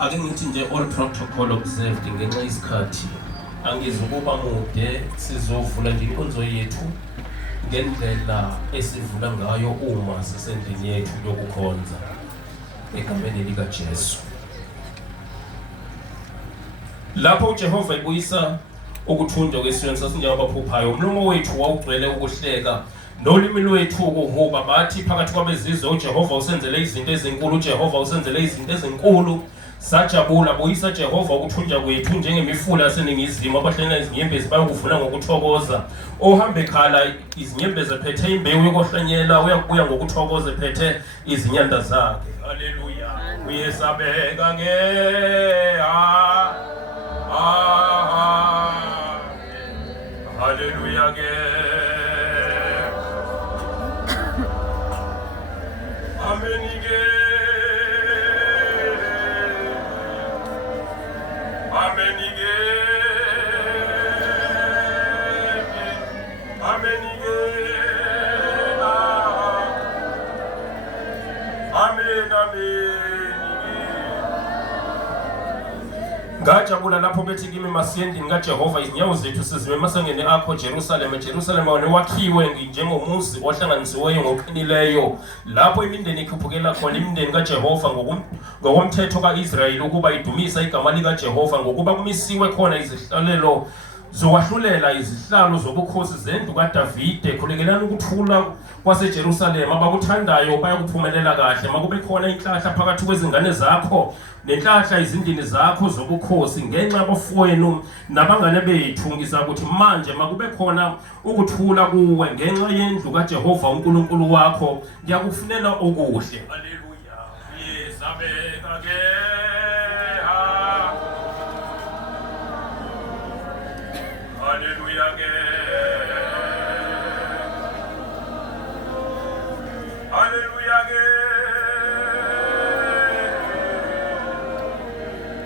ake ngithi nje all protocol observed ngenxa isikhathi angizukuba mude sizovula nje inkonzo yethu ngendlela esivula ngayo uma sisendlini yethu yokukhonza egameni lika Jesu. Lapho uJehova ebuyisa ukuthunjwa kwesizwe sasinjengabaphuphayo, umlomo wethu wawugcwele ukuhleka nolimi lwethu ukuhuba. Bathi phakathi kwabezizwe uJehova usenzele izinto ezinkulu, uJehova usenzele izinto ezinkulu. Sajabula, buyisa Jehova ukuthunjwa kwethu njengemifula yaseningizimu. Abahlangana izinyembezi bayokuvuna ngokuthokoza. Ohambe khala izinyembezi ephethe imbewu yokuhlanyela uyakubuya ngokuthokoza ephethe izinyanda zakhe. Haleluya. Uyesabeka haleluya ke. Amen ke. Amen ke. Amen ke. Amen amen. Ngajabula lapho bethi kimi masiyendini kaJehova izinyawo zethu sizime emasangeni akho Jerusalem. Jerusalem wona wakhiwe njengomuzi ohlanganisiweyo ngoqinileyo, lapho imindeni ikhuphukela khona, imindeni kaJehova ngokomthetho kaIsrayeli, ukuba idumisa igama lika Jehova, ngokuba kumisiwe khona izihlalelo zokwahlulela izihlalo zobukhosi zendlu kaDavide. Khulekelani ukuthula kwaseJerusalem, abakuthandayo bayakuphumelela kahle. Makube khona inhlahla phakathi kwezingane zakho nenhlahla izindini zakho zobukhosi, ngenxa yabafowenu nabangane bethu ngizakuthi manje makube khona ukuthula kuwe ngenxa yendlu kaJehova uNkulunkulu wakho. Ngiyakufunela okuhle. Haleluya. Yesabeka ke. Haleluya ke. Haleluya ke.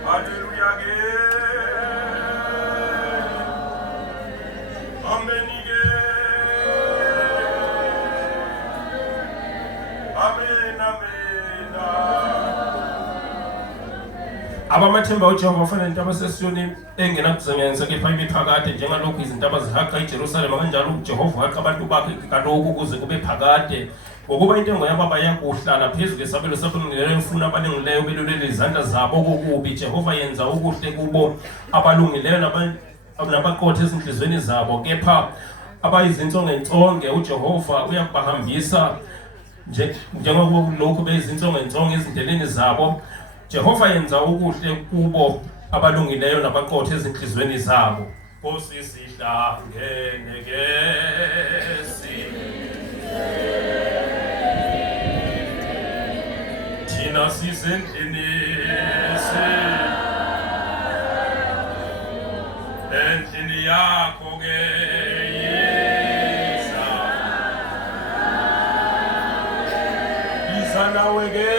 Haleluya ke. Amen ke. Amen amen. Abamathemba uJehova bafanele intaba sesiyoni engenakuzanyanisa, kepha imiphakade njengalokhu izintaba zihaqqa iJerusalema, kanjalo uJehova wakha abantu bakhe kalokhu kuze kube phakade. Ngokuba intengo yababa yakuhlala phezu kwesabelo sabalungileyo, ufuna abalungileyo belulele izandla zabo kokubi. Jehova yenza okuhle kubo abalungileyo nabaqothe ezinhlizweni zabo, kepha abayizinsongentsonge uJehova uyakubahambisa njengoba lokhu beyizinsongentsonge ezindleleni zabo. Jehova yenza ukuhle kubo abalungileyo nabaqothe ezinhlizweni zabo. Nkosi sihlangene ke thina sisendlini endlini yakho ke yiza nawe ke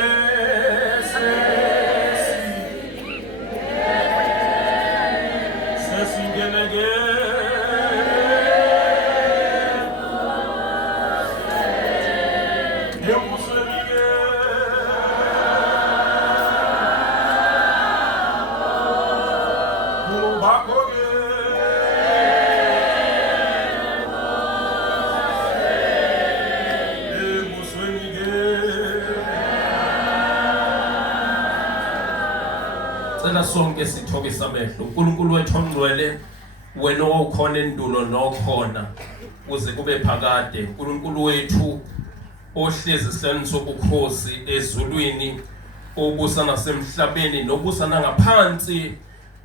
sesingene ke embusweni ke bakho ke embusweni ke. Cela sonke sithobise amehlo. uNkulunkulu wethu ongcwele, wena owukhona endulo nokhona uze kube phakade. uNkulunkulu wethu ohlezi esihlani sobukhosi ezulwini, obusa nasemhlabeni nobusa nangaphansi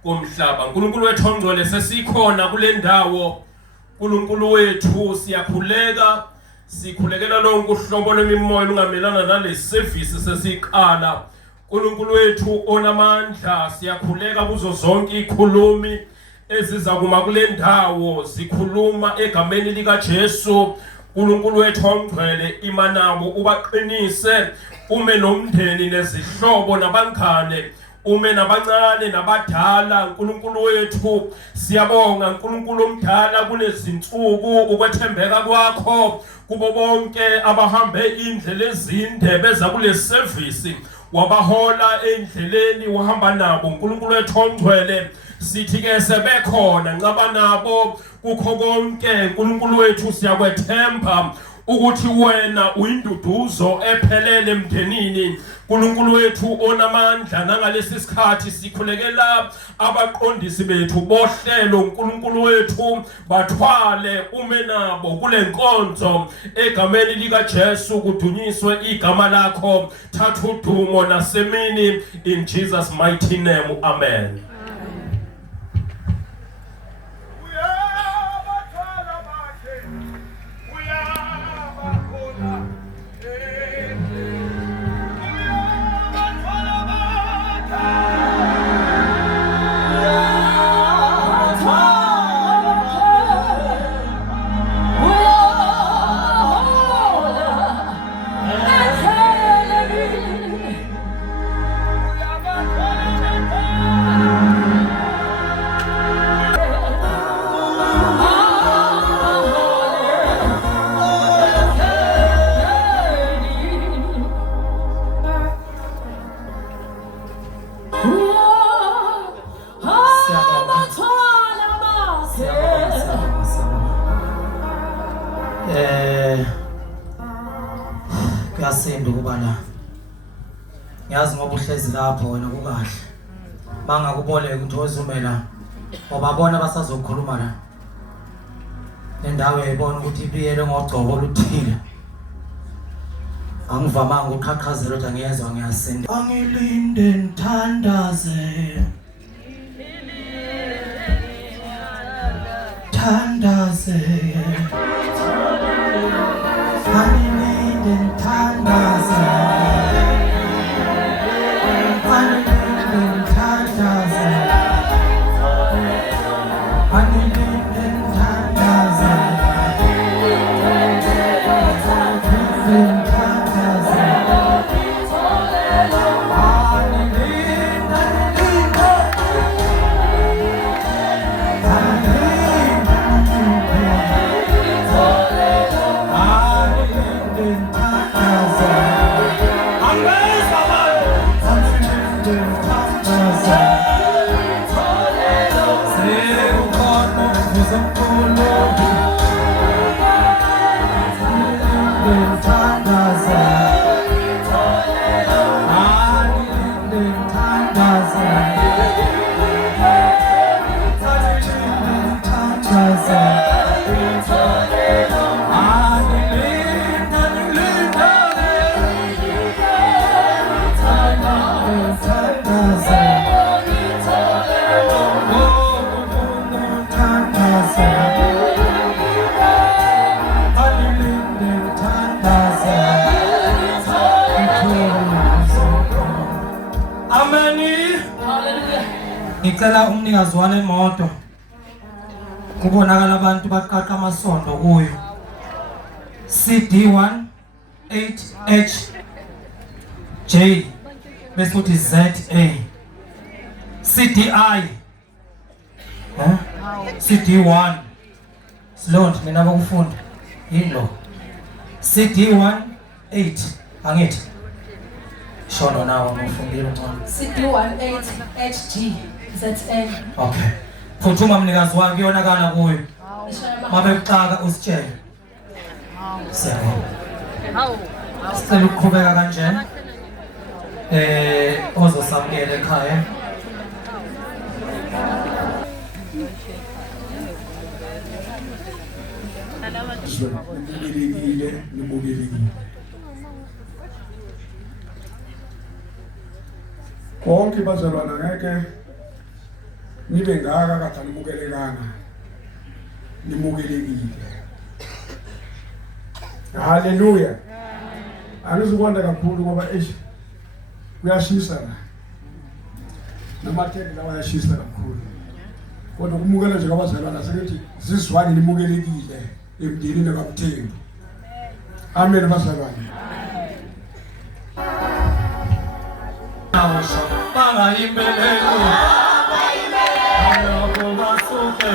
komhlaba. uNkulunkulu wethu ongcwele, sesikhona kule ndawo. uNkulunkulu wethu siyakhuleka, sikhulekela lonke uhlobo lwemimoya lungamelana nale service sesiqala. uNkulunkulu wethu onamandla, siyakhuleka kuzo zonke ikhulumi eziza kuma kule ndawo zikhuluma egameni lika Jesu. uNkulunkulu wethu ongcwele, imanabo ubaqinise, ume nomndeni nezihlobo nabangane, ume nabancane nabadala. uNkulunkulu wethu siyabonga, uNkulunkulu omdala, kunezinsuku ukwethembeka kwakho kubo bonke abahambe indlela ezinde beza kule service, wabahola endleleni, wahamba nabo. uNkulunkulu wethu ongcwele, sithi ke sebekhona nqaba nabo kukho konke. uNkulunkulu wethu siyakwethemba ukuthi wena uyinduduzo ephelele emndenini. uNkulunkulu wethu onamandla, nangalesi sikhathi sikhulekela abaqondisi bethu bohlelo. uNkulunkulu wethu bathwale, ume nabo kule nkonzo egameni lika Jesu, kudunyiswe igama lakho. Thatha udumo nasemini, in Jesus mighty name, amen. Kuyasinda ukubana ngiyazi ngoba uhlezi lapho wena kukahle, mangakuboleka uthozumela ngoba bona basazokhuluma la nendawo yayibona ukuthi ibiyele ngogcobo oluthile. Angivamanga ukuqhaqhazela ukuthi angiyezwa, ngiyasinda. Angilinde ngithandaze, thandaze, angilinde ngithandaze, angilinde ngithandaze, angilinde ngithandaze, ngicela umnikazi wale moto kubonakala abantu baqaqa amasondo kuyo CD1 8H J bese uthi ZA CDI CD1 Slot mina bakufunda yilo CD1 8 angithi shono nawo ngifundile mama CD18 HG ZN. okay phuthuma mnikazi wami kuyonakala kuyo mabe uxaka usitshele sicela ukuqhubeka kanje ozosamukela ekhaya nimukelekile konke bazalwana ngeke nibe ngaka kade nimukelekanga nimukelekile haleluya angizukwanda kakhulu ngoba kuyashisa la namatheke lawa yashisa kakhulu kodwa ukumukela nje kwabazalwana sekethi sizwani nimukelekile emndenini kaMthembu amen bazalwane bangayimbeleli ayoko basuke